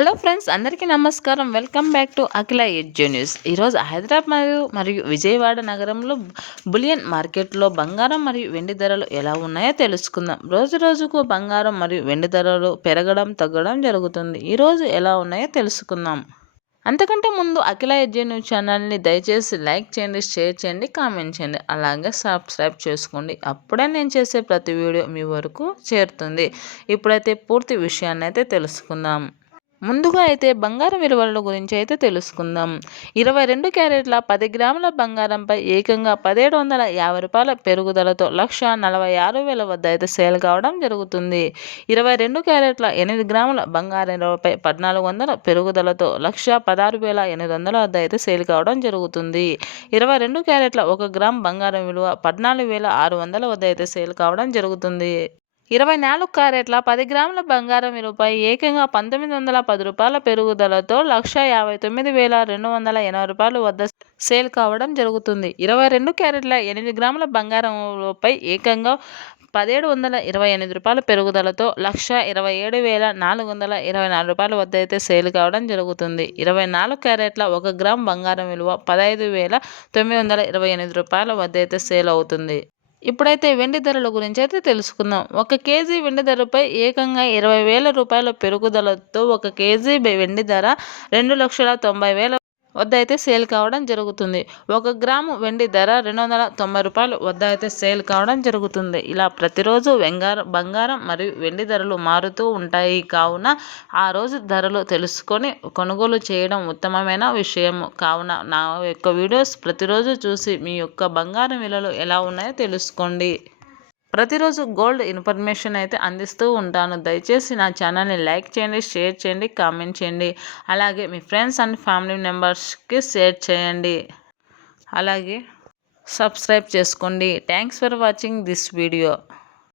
Hello friends, అందరికీ నమస్కారం. Welcome back to Akhila edu news. ఈరోజు హైదరాబాద్ మరియు విజయవాడ నగరంలో బులియన్ మార్కెట్లో బంగారం మరియు వెండి ధరలు ఎలా ఉన్నాయో తెలుసుకుందాం. రోజు రోజుకు బంగారం మరియు వెండి ధరలు పెరగడం తగ్గడం జరుగుతుంది. ఈరోజు ఎలా ఉన్నాయో తెలుసుకుందాం. అంతకంటే ముందు అఖిల ఎడ్యు న్యూస్ ఛానల్ని దయచేసి లైక్ చేయండి, షేర్ చేయండి, కామెంట్ చేయండి, అలాగే సబ్స్క్రైబ్ చేసుకోండి. అప్పుడే నేను చేసే ప్రతి వీడియో మీ వరకు చేరుతుంది. ఇప్పుడైతే పూర్తి విషయాన్ని అయితే తెలుసుకుందాం. ముందుగా అయితే బంగారం విలువల గురించి అయితే తెలుసుకుందాం. 22 క్యారెట్ల 10 గ్రాముల బంగారంపై ఏకంగా 1750 రూపాయల పెరుగుదలతో 1,46,000 వద్ద అయితే సేల్ కావడం జరుగుతుంది. 22 క్యారెట్ల 8 గ్రాముల బంగారంపై 1,400 పెరుగుదలతో 1,16,800 వద్ద అయితే సేల్ కావడం జరుగుతుంది. 22 క్యారెట్ల 1 గ్రామ్ బంగారం విలువ 14,600 వద్ద అయితే సేల్ కావడం జరుగుతుంది. 24 క్యారెట్ల 10 గ్రాముల బంగారం విలువపై ఏకంగా 1,910 రూపాయల పెరుగుదలతో 1,59,280 రూపాయల వద్ద సేల్ కావడం జరుగుతుంది. 22 క్యారెట్ల 8 గ్రాముల బంగారం విలువపై ఏకంగా 1,728 రూపాయల పెరుగుదలతో 1,27,424 రూపాయల వద్ద అయితే సేల్ కావడం జరుగుతుంది. 24 క్యారెట్ల 1 గ్రామ్ బంగారం విలువ 15,928 రూపాయల వద్ద అయితే సేల్ అవుతుంది. ఇప్పుడైతే వెండి ధరల గురించి అయితే తెలుసుకుందాం. 1 కేజీ వెండి ధరపై ఏకంగా 20,000 రూపాయల పెరుగుదలతో 1 కేజీ వెండి ధర 2,90,000 వద్ద అయితే సేల్ కావడం జరుగుతుంది. 1 గ్రాము వెండి ధర 290 రూపాయలు వద్ద అయితే సేల్ కావడం జరుగుతుంది. ఇలా ప్రతిరోజు బంగారం మరియు వెండి ధరలు మారుతూ ఉంటాయి. కావున ఆ రోజు ధరలు తెలుసుకొని కొనుగోలు చేయడం ఉత్తమమైన విషయం. కావున నా యొక్క వీడియోస్ ప్రతిరోజు చూసి మీ యొక్క బంగారం విలువలు ఎలా ఉన్నాయో తెలుసుకోండి. ప్రతిరోజు గోల్డ్ ఇన్ఫర్మేషన్ అయితే అందిస్తూ ఉంటాను. దయచేసి నా ఛానల్ని లైక్ చేయండి, షేర్ చేయండి, కామెంట్ చేయండి, అలాగే మీ ఫ్రెండ్స్ అండ్ ఫ్యామిలీ మెంబర్స్కి షేర్ చేయండి, అలాగే సబ్స్క్రైబ్ చేసుకోండి. Thanks for watching this video.